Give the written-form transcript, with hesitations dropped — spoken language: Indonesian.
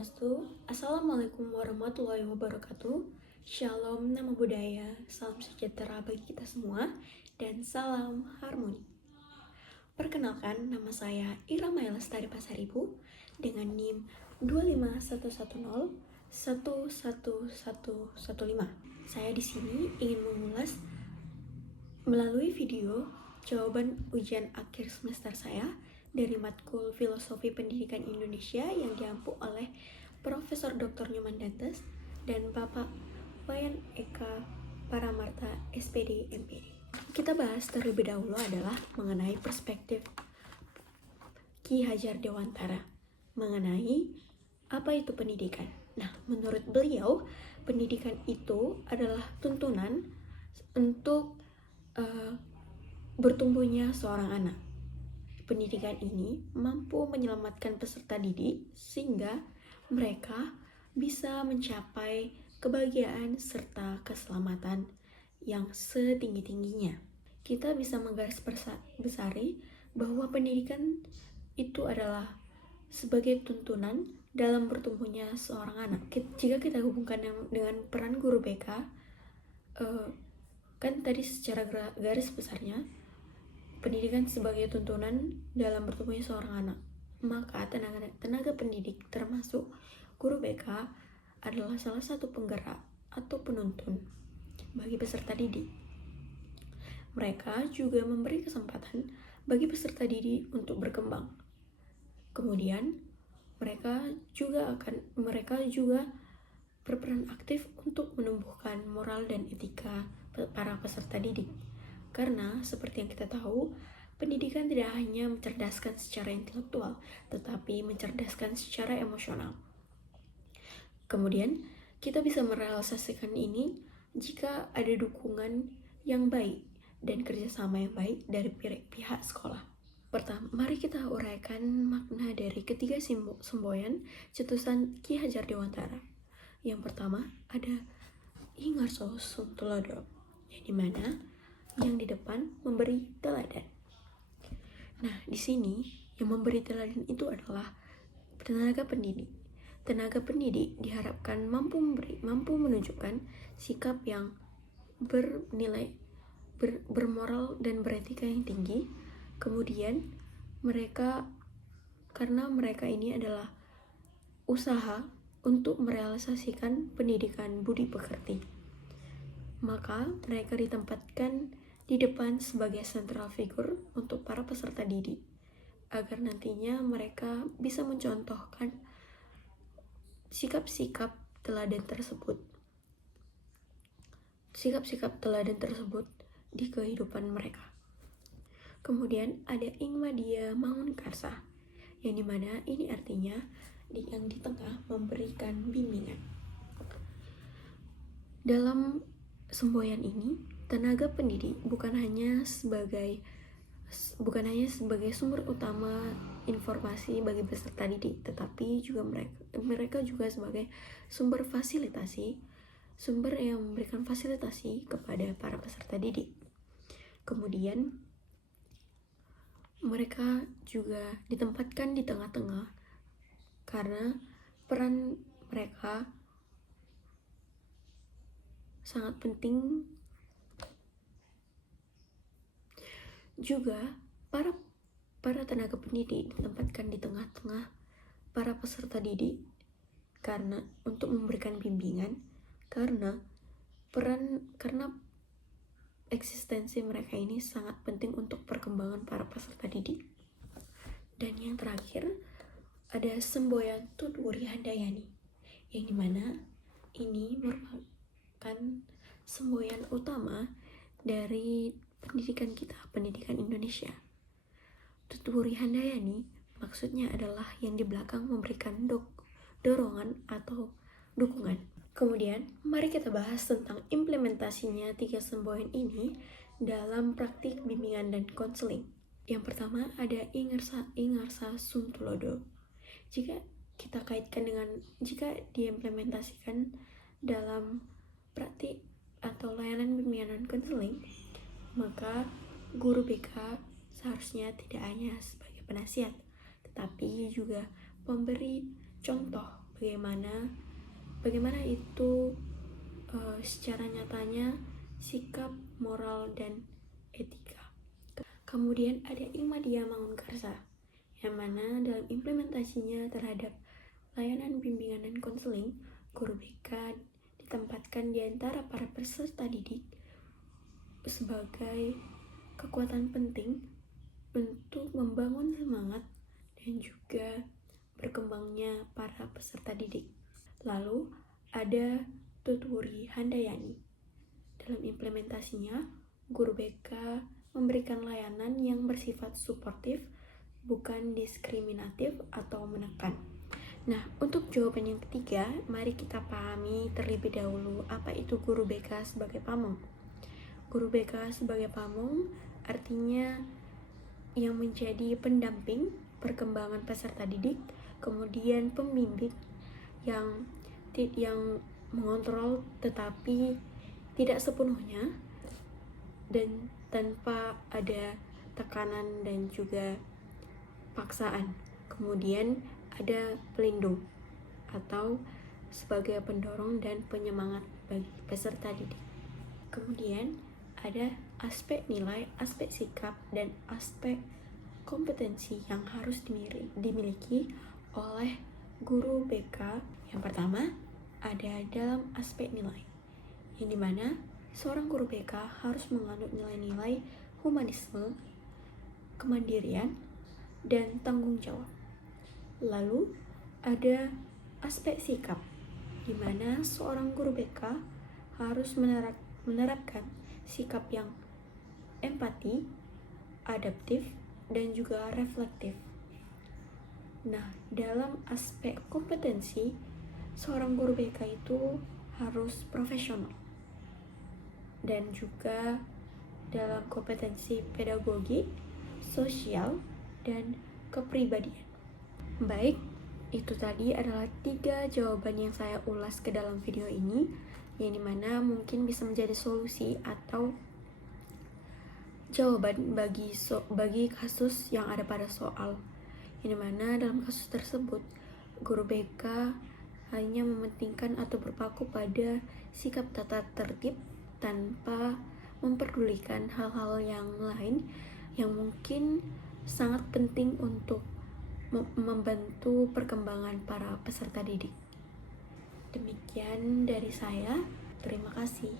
Swastiastu. Assalamualaikum warahmatullahi wabarakatuh. Shalom, nama budaya, salam sejahtera bagi kita semua, dan salam harmoni. Perkenalkan, nama saya Irama Lestari Pasaribu dengan NIM 25110111115. Saya di sini ingin mengulas melalui video jawaban ujian akhir semester saya dari matkul Filosofi Pendidikan Indonesia yang diampu oleh Profesor Dr. Nyoman Dantes dan Bapak Wayan Eka Paramarta SPD MPD. Kita bahas terlebih dahulu adalah mengenai perspektif Ki Hajar Dewantara mengenai apa itu pendidikan. Nah, menurut beliau, pendidikan itu adalah tuntunan untuk bertumbuhnya seorang anak. Pendidikan ini mampu menyelamatkan peserta didik sehingga mereka bisa mencapai kebahagiaan serta keselamatan yang setinggi-tingginya. Kita bisa menggarisbesari bahwa pendidikan itu adalah sebagai tuntunan dalam bertumbuhnya seorang anak. Jika kita hubungkan dengan peran guru BK, kan tadi secara garis besarnya pendidikan sebagai tuntunan dalam bertumbuhnya seorang anak, maka tenaga pendidik termasuk guru BK adalah salah satu penggerak atau penuntun bagi peserta didik. Mereka juga memberi kesempatan bagi peserta didik untuk berkembang. Kemudian mereka juga berperan aktif untuk menumbuhkan moral dan etika para peserta didik. Karena seperti yang kita tahu, pendidikan tidak hanya mencerdaskan secara intelektual, tetapi mencerdaskan secara emosional. Kemudian, kita bisa merealisasikan ini jika ada dukungan yang baik dan kerjasama yang baik dari pihak sekolah. Pertama, mari kita uraikan makna dari ketiga semboyan cetusan Ki Hajar Dewantara. Yang pertama ada Ingarso Suntulodo, yang dimana yang di depan memberi teladan. Nah, di sini yang memberi teladan itu adalah tenaga pendidik. Tenaga pendidik diharapkan mampu menunjukkan sikap yang bernilai, bermoral dan beretika yang tinggi. Kemudian karena mereka ini adalah usaha untuk merealisasikan pendidikan budi pekerti, maka mereka ditempatkan di depan sebagai central figure untuk para peserta didik, agar nantinya mereka bisa mencontohkan sikap-sikap teladan tersebut di kehidupan mereka. Kemudian ada Ingmadia Mangunkarsa, yang dimana ini artinya yang di tengah memberikan bimbingan. Dalam semboyan ini, tenaga pendidik bukan hanya sebagai sumber utama informasi bagi peserta didik, tetapi juga mereka juga sebagai sumber yang memberikan fasilitasi kepada para peserta didik. Kemudian mereka juga ditempatkan di tengah-tengah karena peran mereka sangat penting. Juga para tenaga pendidik ditempatkan di tengah-tengah para peserta didik karena untuk memberikan bimbingan, karena eksistensi mereka ini sangat penting untuk perkembangan para peserta didik. Dan yang terakhir ada semboyan Tutwuri Handayani, yang dimana ini merupakan semboyan utama dari pendidikan kita, pendidikan Indonesia. Tutwuri Handayani maksudnya adalah yang di belakang memberikan dorongan atau dukungan. Kemudian mari kita bahas tentang implementasinya tiga semboyan ini dalam praktik bimbingan dan konseling. Yang pertama ada Ingarsa Suntulodo. Jika diimplementasikan dalam praktik atau layanan bimbingan dan konseling, maka guru BK seharusnya tidak hanya sebagai penasihat, tetapi juga memberi contoh bagaimana itu secara nyatanya sikap, moral, dan etika. Kemudian ada Ihmadiyah Mangunkarsa, yang mana dalam implementasinya terhadap layanan bimbingan dan konseling, guru BK ditempatkan di antara para peserta didik sebagai kekuatan penting untuk membangun semangat dan juga berkembangnya para peserta didik. Lalu ada Tutwuri Handayani. Dalam implementasinya, guru BK memberikan layanan yang bersifat suportif, bukan diskriminatif atau menekan. Nah, untuk jawaban yang ketiga, mari kita pahami terlebih dahulu apa itu guru BK sebagai pamong. Guru BK sebagai pamong artinya yang menjadi pendamping perkembangan peserta didik, kemudian pembimbing yang mengontrol tetapi tidak sepenuhnya dan tanpa ada tekanan dan juga paksaan. Kemudian ada pelindung atau sebagai pendorong dan penyemangat bagi peserta didik. Kemudian ada aspek nilai, aspek sikap, dan aspek kompetensi yang harus dimiliki oleh guru BK. Yang pertama ada dalam aspek nilai, yang dimana seorang guru BK harus menganut nilai-nilai humanisme, kemandirian, dan tanggung jawab. Lalu ada aspek sikap, di mana seorang guru BK harus menerapkan sikap yang empati, adaptif, dan juga reflektif. Nah, dalam aspek kompetensi, seorang guru BK itu harus profesional dan juga dalam kompetensi pedagogi, sosial, dan kepribadian. Baik, itu tadi adalah 3 jawaban yang saya ulas ke dalam video ini, yang dimana mungkin bisa menjadi solusi atau jawaban bagi kasus yang ada pada soal, yang dimana dalam kasus tersebut guru BK hanya mementingkan atau berpaku pada sikap tata tertib tanpa memperdulikan hal-hal yang lain yang mungkin sangat penting untuk membantu perkembangan para peserta didik. Demikian dari saya, terima kasih.